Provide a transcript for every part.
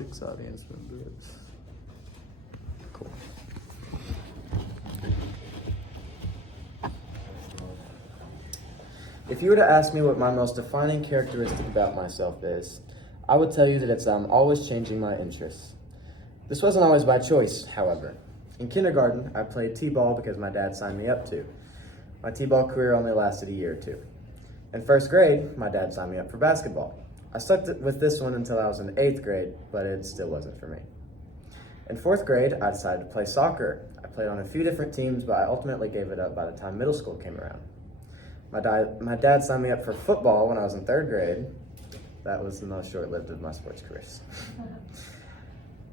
6 audience members. Cool. If you were to ask me what my most defining characteristic about myself is, I would tell you that it's I'm always changing my interests. This wasn't always by choice, however. In kindergarten, I played t-ball because my dad signed me up to. My t-ball career only lasted a year or two. In first grade, my dad signed me up for basketball. I stuck with this one until I was in 8th grade, but it still wasn't for me. In 4th grade, I decided to play soccer. I played on a few different teams, but I ultimately gave it up by the time middle school came around. My dad signed me up for football when I was in 3rd grade. That was the most short-lived of my sports careers.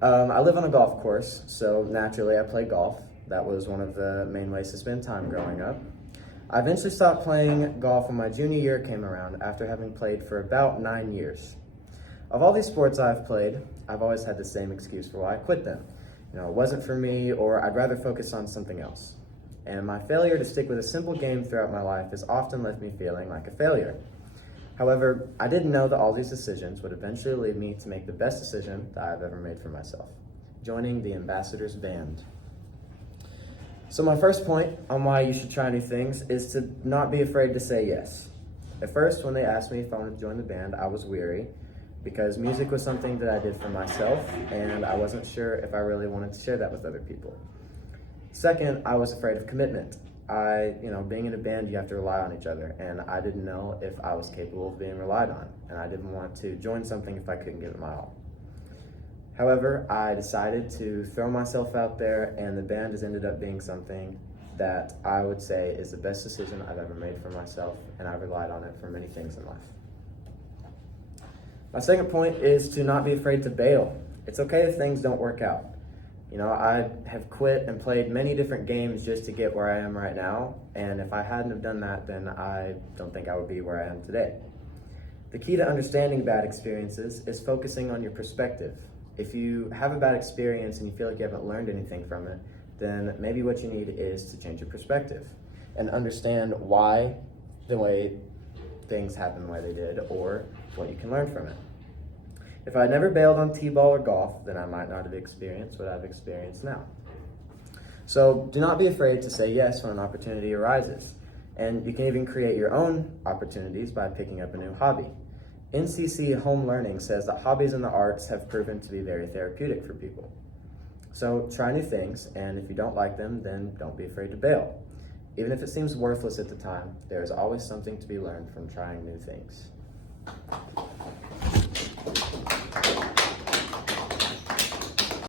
I live on a golf course, so naturally I play golf. That was one of the main ways to spend time growing up. I eventually stopped playing golf when my junior year came around after having played for about 9 years. Of all these sports I've played, I've always had the same excuse for why I quit them. It wasn't for me, or I'd rather focus on something else. And my failure to stick with a simple game throughout my life has often left me feeling like a failure. However, I didn't know that all these decisions would eventually lead me to make the best decision that I've ever made for myself, joining the Ambassadors Band. So my first point on why you should try new things is to not be afraid to say yes. At first, when they asked me if I wanted to join the band, I was weary because music was something that I did for myself and I wasn't sure if I really wanted to share that with other people. Second, I was afraid of commitment. Being in a band, you have to rely on each other, and I didn't know if I was capable of being relied on, and I didn't want to join something if I couldn't give it my all. However, I decided to throw myself out there, and the band has ended up being something that I would say is the best decision I've ever made for myself, and I've relied on it for many things in life. My second point is to not be afraid to bail. It's okay if things don't work out. I have quit and played many different games just to get where I am right now, and if I hadn't have done that, then I don't think I would be where I am today. The key to understanding bad experiences is focusing on your perspective. If you have a bad experience and you feel like you haven't learned anything from it, then maybe what you need is to change your perspective and understand why the way things happen the way they did, or what you can learn from it. If I had never bailed on t-ball or golf, then I might not have experienced what I've experienced now. So do not be afraid to say yes when an opportunity arises. And you can even create your own opportunities by picking up a new hobby. NCC Home Learning says that hobbies in the arts have proven to be very therapeutic for people. So try new things, and if you don't like them, then don't be afraid to bail. Even if it seems worthless at the time, there is always something to be learned from trying new things.